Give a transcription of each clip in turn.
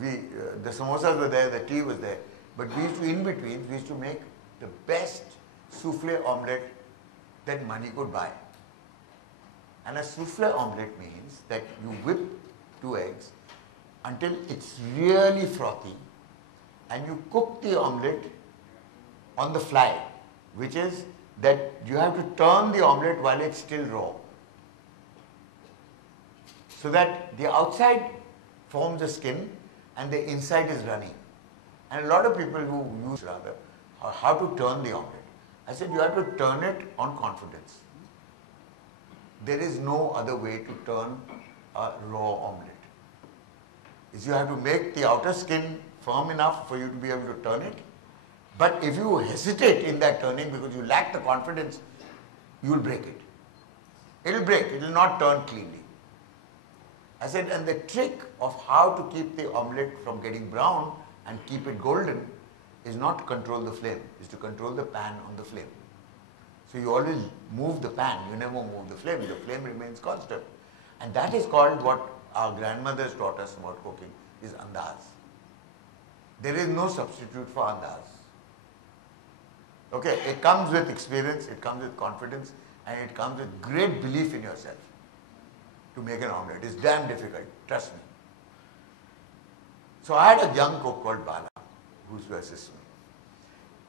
the samosas were there, the tea was there, but we used to, in between, we used to make the best souffle omelette that money could buy. And a souffle omelette means that you whip 2 eggs until it's really frothy, and you cook the omelette on the fly, which is that you have to turn the omelette while it's still raw, so that the outside forms a skin and the inside is runny. And a lot of people who use how to turn the omelette. I said you have to turn it on confidence. There is no other way to turn a raw omelette. Is you have to make the outer skin firm enough for you to be able to turn it. But if you hesitate in that turning because you lack the confidence, you will break it. It will break, it will not turn cleanly. I said, and the trick of how to keep the omelette from getting brown and keep it golden is not to control the flame, is to control the pan on the flame. So you always move the pan, you never move the flame remains constant. And that is called, what our grandmothers taught us about cooking, is andaz. There is no substitute for andaz. Okay, it comes with experience, it comes with confidence, and it comes with great belief in yourself to make an omelette. It's damn difficult, trust me. So I had a young cook called Bala, who used to assist me.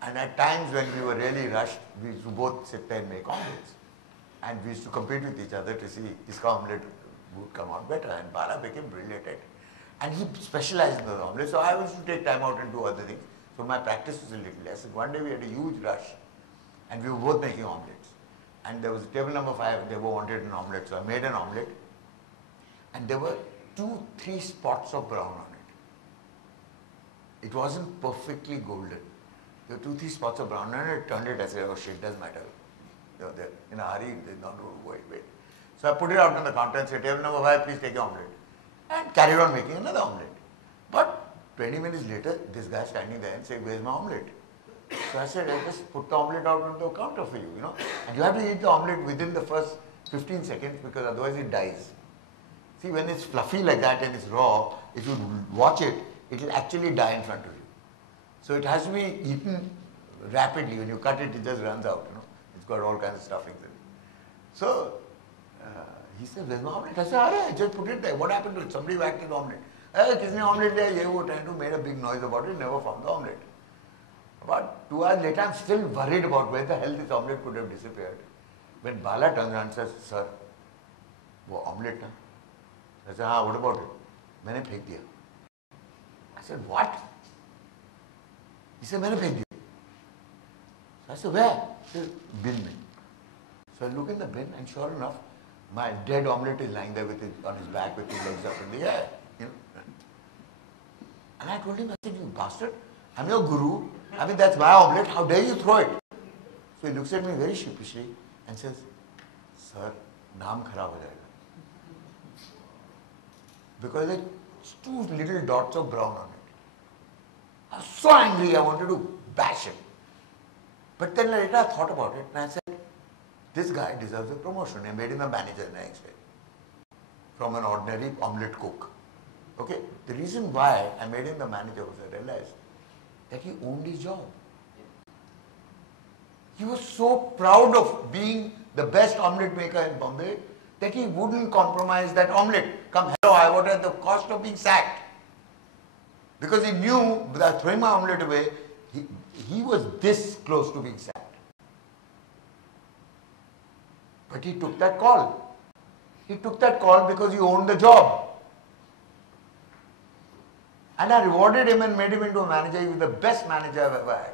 And at times when we were really rushed, we used to both sit there and make omelettes. And we used to compete with each other to see his omelette would come out better. And Bala became brilliant at it. And he specialized in the omelette. So I used to take time out and do other things. So my practice was a little less. And one day we had a huge rush and we were both making omelettes. And there was table number 5, they both wanted an omelette. So I made an omelette and there were 2-3 spots of brown on it. It wasn't perfectly golden. There were 2-3 spots of brown and I turned it. I said, oh shit, doesn't matter. You know, in a hurry, there's not going to wait. So I put it out on the counter and said, table number 5, please take your omelette. And carried on making another omelette. But 20 minutes later, this guy standing there and said, where's my omelette? So I said, I just put the omelette out on the counter for you, you know. And you have to eat the omelette within the first 15 seconds because otherwise it dies. See, when it's fluffy like that and it's raw, if you watch it, it will actually die in front of you. So it has to be eaten rapidly. When you cut it, it just runs out, you know. It's got all kinds of stuffings in it. So he said, where's my omelette? I said, I just put it there. What happened to it? Somebody whacked his omelette. Kisne omelette there? Ye wo, trying to make a big noise about it, never found the omelette. About 2 hours later, I'm still worried about where the hell this omelette could have disappeared. When Bala turns around and says, sir, wo omelette na? I said, what about it? Maine phek diya. I said, what? He said, maine phek diya. So I said, where? He said, bin mein. So I look in the bin and sure enough, my dead omelette is lying there with on his back with his legs up in the air. You know? And I told him, I said, you bastard, I'm your guru. I mean, that's my omelette. How dare you throw it? So he looks at me very sheepishly and says, sir, naam kharab ho jayega. Because there's 2 little dots of brown on it. I was so angry, I wanted to bash him. But then later I thought about it and I said, this guy deserves a promotion. I made him a manager the next day from an ordinary omelette cook. Okay? The reason why I made him the manager was I realized that he owned his job. He was so proud of being the best omelette maker in Bombay that he wouldn't compromise that omelette. Come, hello, I would at the cost of being sacked. Because he knew that throwing my omelette away, he was this close to being sacked. But he took that call. He took that call because he owned the job. And I rewarded him and made him into a manager. He was the best manager I've ever had.